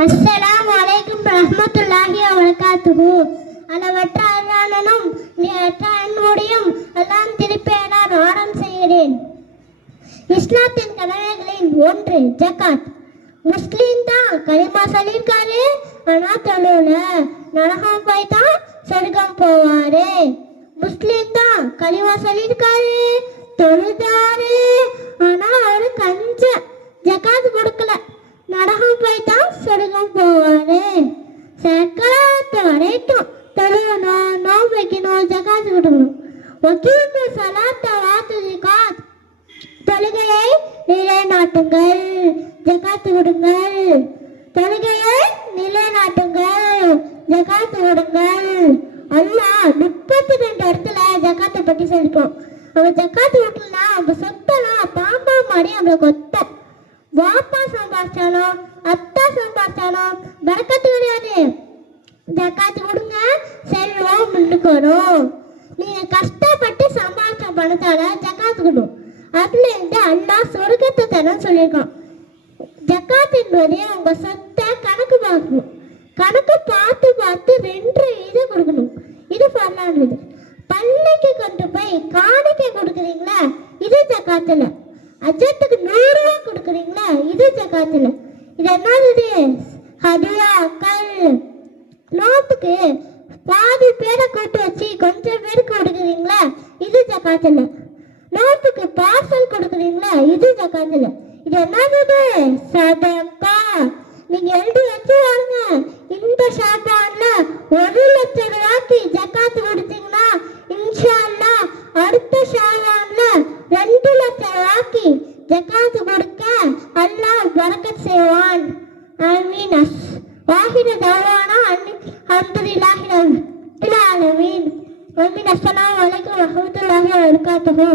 அஸ்ஸலாமு அலைக்கும் ரஹ்மத்துல்லாஹி வபரகாத்துஹு. அளவற்ற அல்லாஹ்வும் நிகரற்ற அன்புடையும் எல்லாம் திருப்பி நான் ஆரம் செய்கிறேன். இஸ்லாத்தின் கடமைகளில் ஒன்று ஜகாத். முஸ்லீம் தான் கலிமா சொல்லியிருக்காரு, ஆனா தொழுல நரகம் போய் தான் சொர்க்கம் போவாரு. முஸ்லீம் தான் கலிமா சொல்லியிருக்காரு, தொழுதாரு, ஆனா அவரு கஞ்ச ஜகாத் கொடுக்கல, நரகம் போய் தான் சொர்க்கம் போவாரு. சக்கராத்து வரைக்கும் தொழுகணும், நோம்பு வைக்கணும், ஜகாத் கொடுக்கணும். வக்கீலுக்கு சலாத்த வாத்து ஜகாத், தொழுகையை நிலைநாட்டுங்கள், ஜகாத்து கொடுங்கள். தொழுகையை நிலைநாட்டுங்கள், ஜகாத்து கொடுங்கள். அல்லாஹ் 32 இடத்துல ஜகாத்தை பற்றி சொல்லிப்போம். அவன் ஜகாத்து விட்டுனா அவன் சொத்தெல்லாம் பாம்பா மாறி அவனை கொத்த. வாப்பா சம்பாதிச்சாலும் அத்தா சம்பாதிச்சாலும் பறக்கத்து கிடையாது. ஜகாத்து கொடுங்க, செல்வம் முன்னுக்கு வரும். நீங்க கஷ்டப்பட்டு சம்பாதிச்ச பணத்தால ஜகாத்து கொடுக்கும். அதுல இருந்து அல்லாஹ் சொர்க்கத்தை தரன்னு சொல்லியிருக்கான். ஜகாத் என்பது உங்க சொத்தை கணக்கு பார்க்கணும். கணக்கு பார்த்து பார்த்து 2 இதை கொடுக்கணும். இது ஃபர்லானது. பள்ளிக்கு கொண்டு போய் காணிக்கை கொடுக்குறீங்களா, இது ஜகாத்துல. அஜத்துக்கு 100 ரூபா கொடுக்குறீங்களா, இது ஜகாத்துல. இது என்னது? ஹதியா கல். நோட்டுக்கு பாதி பேரை கூட்டு வச்சு கொஞ்சம் பேருக்கு கொடுக்குறீங்களா, இது ஜகாத்துல. நோட்டுக்கு பார்சல் கொடுக்குறீங்களா, இது ஜகாத்துல. இது என்னது? சதகா. நீங்க எழுதி வச்சு வாங்க. இந்த ஷாபான்ல 1 லட்சம் ரூபாய்க்கு ஜகாத் கொடுத்தீங்கன்னா இன்ஷா அல்லாஹ் அடுத்த ஷாபான்ல 2 லட்சம் ரூபாய்க்கு ஜகாத் கொடுக்க அல்லாஹ் பரக்கத் செய்வான். ஆமீன். வாஹித தவானா அல்ஹம்துலில்லாஹி ரப்பில் ஆலமீன். அஸ்ஸலாமு அலைக்கும் வரஹ்மத்துல்லாஹி வபரகாத்துஹு.